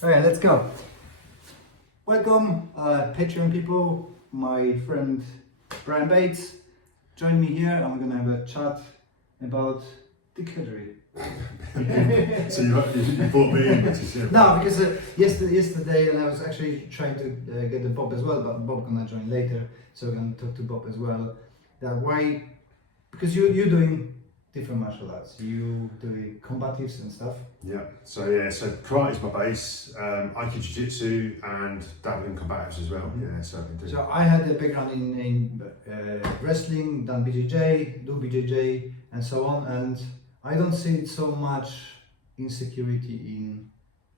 Alright, let's go. Welcome, Patreon people. My friend Brian Bates joined me here and we're gonna have a chat about dictionary. So you brought me in, which is No, because yesterday, and I was actually trying to get the Bob as well, but Bob gonna join later, so we're gonna talk to Bob as well. That why? Because you're doing different martial arts. You doing combatives and stuff. So karate is my base. Aikido jiu-jitsu and dabbling in combatives as well. Yeah, certainly do. So I had a background in wrestling, done BJJ, do BJJ, and so on, and I don't see so much insecurity in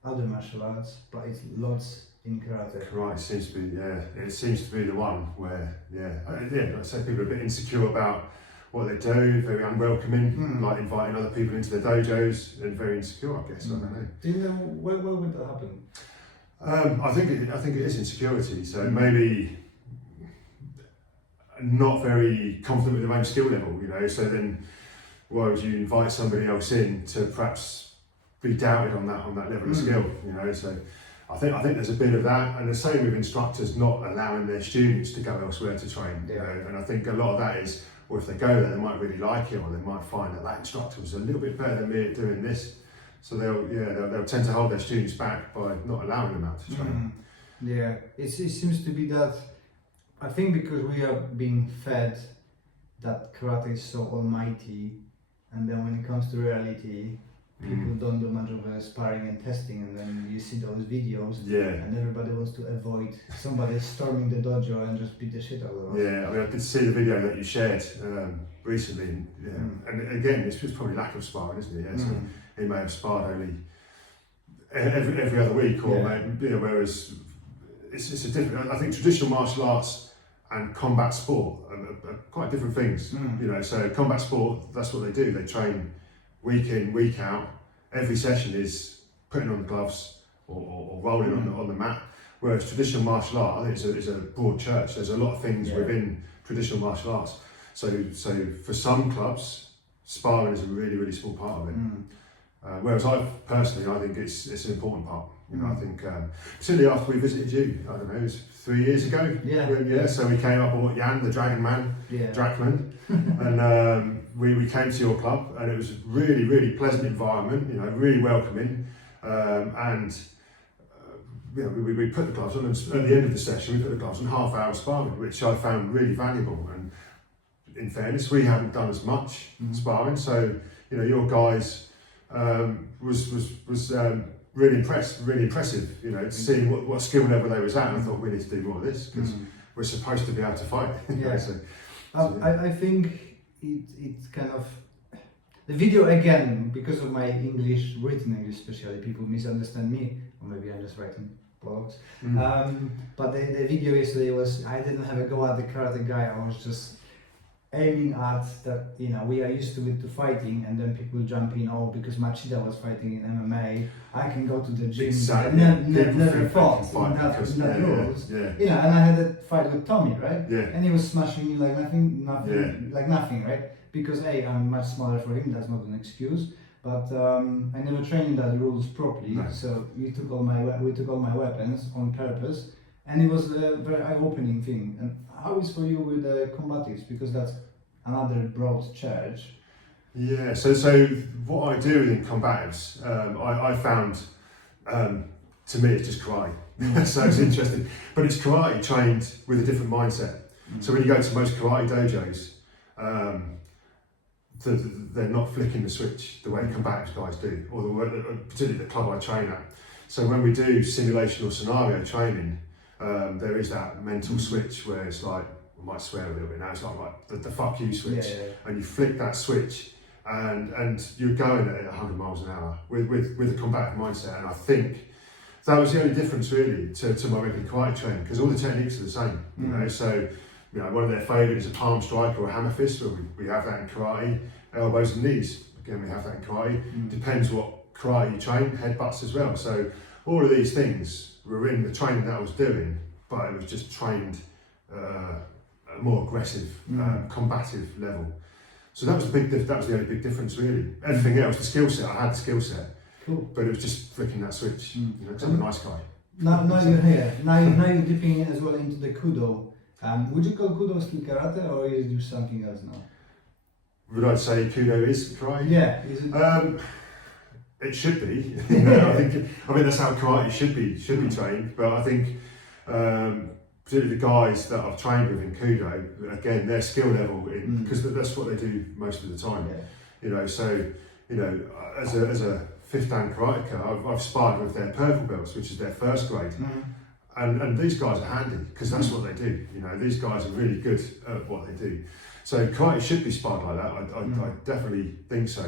other martial arts, but it's lots in karate. Karate seems to be, it seems to be the one where, like I say, people are a bit insecure about what they do, very unwelcoming, like inviting other people into their dojos, and very insecure, I guess. I don't know. Do you know where would that happen? I think it is insecurity. So maybe not very confident with their own skill level, you know. So then, why would you invite somebody else in to perhaps be doubted on that level of skill, you know? So I think there's a bit of that, and the same with instructors not allowing their students to go elsewhere to train. You know? And I think a lot of that is, or if they go there, they might really like it, or they might find that instructor was a little bit better than me at doing this. So they'll tend to hold their students back by not allowing them out to train. Yeah, it seems to be that, I think because we are being fed that karate is so almighty, and then when it comes to reality, people don't do much of sparring and testing, and then you see those videos, and everybody wants to avoid somebody storming the dojo and just beat the shit out of us. Yeah, I mean, I did see the video that you shared recently, and again, it's just probably lack of sparring, isn't it? Yeah, so he may have sparred only every other week, or maybe, you know, whereas it's a different. I think traditional martial arts and combat sport are quite different things. You know, so combat sport, that's what they do. They train week in, week out. Every session is putting on the gloves or rolling on the mat. Whereas traditional martial art, I think, is a broad church. There's a lot of things within traditional martial arts. So for some clubs, sparring is a really, really small part of it. Whereas I think it's an important part. You know, I think particularly after we visited you, I don't know, it was 3 years ago. So we came up with Jan, the Dragon Man, Drackman, and we came to your club, and it was a really, really pleasant environment. You know, really welcoming, and you know, we put the gloves on, and at the end of the session, we put the gloves on, half-hour sparring, which I found really valuable. And in fairness, we haven't done as much sparring, so you know, your guys was really impressive, you know, to see what skill level they was at, and I thought we need to do more of this, because we're supposed to be able to fight. I think it's kind of, the video again, because of my English, written English especially, people misunderstand me, or maybe I'm just writing blogs, but the video yesterday was, I didn't have a go at the karate guy, I was just aiming at that, you know, we are used to fighting, and then people jump in, because Machida was fighting in MMA, I can go to the gym, never fought in that rules. You know, and I had a fight with Tommy, right? And he was smashing me like nothing, right? Because I'm much smaller for him, that's not an excuse, but I never trained that rules properly, so we took all my weapons on purpose, and it was a very eye-opening thing. And how is for you with the combatives, because that's another broad church? Yeah, so what I do in combatives, I found, to me, it's just karate. So it's interesting, but it's karate trained with a different mindset. So when you go to most karate dojos, they're not flicking the switch the way combatives guys do, or particularly the club I train at. So when we do simulation or scenario training, there is that mental switch where it's like, I might swear a little bit now, it's like the fuck you switch, and you flick that switch, and you're going at 100 miles an hour with a combative mindset. And I think that was the only difference really to my regular karate training, because all the techniques are the same. You know, so you know, one of their favourite is a palm strike or a hammer fist, where we have that in karate. Elbows and knees, again, we have that in karate. Depends what karate you train, headbutts as well. So all of these things were in the training that I was doing, but it was just trained at a more aggressive, combative level. So that was the only big difference really. Everything else, the skill set, I had the skill set. Cool. But it was just flicking that switch, you know, 'cause I'm a nice guy. Now you're here. Now you're dipping as well into the kudo. Would you call kudo still karate, or is it something else now? Would I say kudo is karate? Yeah. Is it? It should be. You know, I think that's how karate should be trained. But I think particularly the guys that I've trained with in kudo, again, their skill level, because that's what they do most of the time. Yeah. You know, so you know, as a fifth dan karateka, I've sparred with their purple belts, which is their first grade. And these guys are handy because that's what they do. You know, these guys are really good at what they do. So karate should be sparred like that. I definitely think so,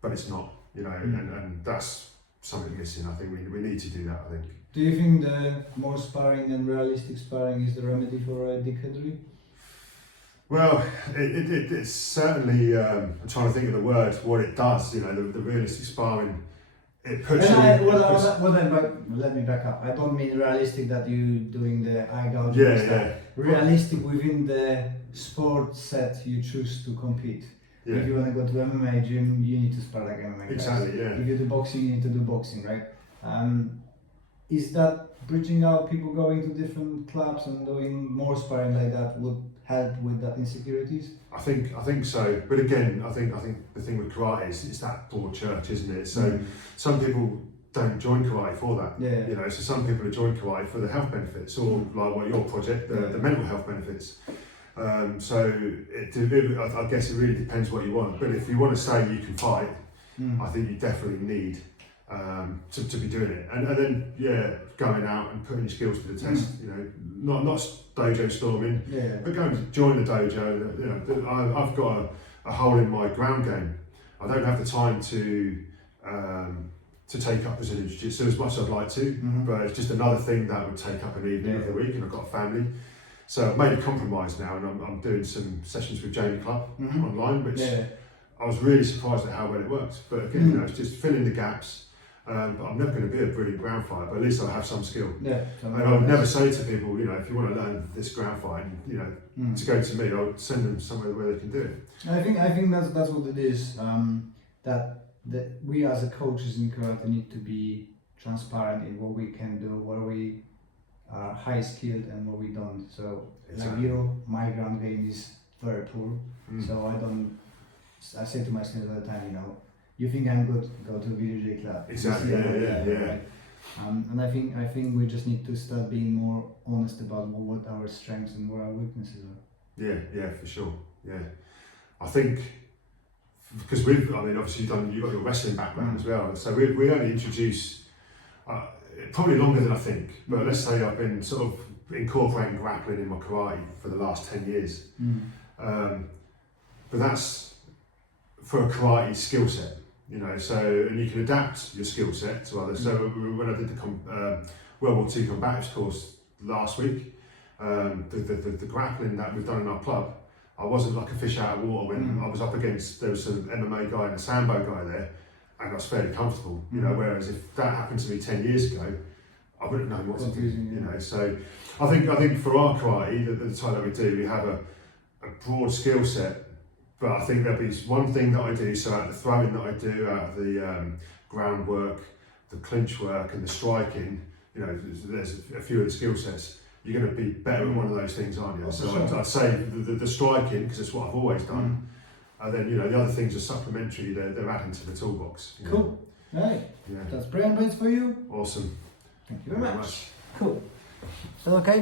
but it's not. You know, and that's something missing. I think we need to do that. I think. Do you think the more sparring and realistic sparring is the remedy for dick injury? Well, it's certainly. I'm trying to think of the word. What it does, you know, the realistic sparring. It puts you. Let me back up. I don't mean realistic that you doing the eye gouging. Yeah. Realistic within the sport set you choose to compete. Yeah. If you want to go to MMA gym, you need to spar like MMA guys. Exactly. Yeah. If you do boxing, you need to do boxing, right? Is that bridging out people going to different clubs and doing more sparring like that would help with that insecurities? I think so. But again, I think the thing with karate is it's that broad church, isn't it? So some people don't join karate for that. Yeah. You know, so some people join karate for the health benefits, or like what your project, the mental health benefits. So I guess it really depends what you want. But if you want to say you can fight, I think you definitely need to be doing it. And then going out and putting your skills to the test. You know, not dojo storming, but going to join the dojo. You know, I've got a hole in my ground game. I don't have the time to take up Brazilian Jiu-Jitsu as much as I'd like to, but it's just another thing that would take up an evening of the week, and I've got a family. So I've made a compromise now, and I'm doing some sessions with Jamie Club online, which I was really surprised at how well it works. But again, you know, it's just filling the gaps. But I'm never going to be a brilliant ground fighter, but at least I have some skill. Yeah. And I would never say to people, you know, if you want to learn this ground fight, you know, to go to me, I would send them somewhere where they can do it. I think that's what it is. That we as a coaches in karate need to be transparent in what we can do, what we are high skilled and what we don't. So like my ground game is very poor. So I say to my students all the time, you know, you think I'm good, go to a VJJ club. Exactly. Yeah. Right? And I think we just need to start being more honest about what our strengths and what our weaknesses are. Yeah, for sure. Yeah, I think because obviously you've got your wrestling background as well, so we only introduce probably longer than I think, but let's say I've been sort of incorporating grappling in my karate for the last 10 years. But that's for a karate skill set, you know, and you can adapt your skill set to others. So when I did the World War II combatives course last week, the grappling that we've done in our club, I wasn't like a fish out of water when I was up against, there was some MMA guy and a Sambo guy there, and I was fairly comfortable, you know, whereas if that happened to me 10 years ago, I wouldn't know what to do, you know. So I think for our karate, the type that we do, we have a broad skill set, but I think there'll be one thing that I do, so out of the throwing that I do, out of the groundwork, the clinch work and the striking, you know, there's a few of the skill sets. You're going to be better at one of those things, aren't you? So I'd say the striking, because it's what I've always done. And then, you know, the other things are supplementary, they're adding to the toolbox. Cool. Right. Yeah. That's Brian Bates for you. Awesome. Thank you very much. Cool. So okay?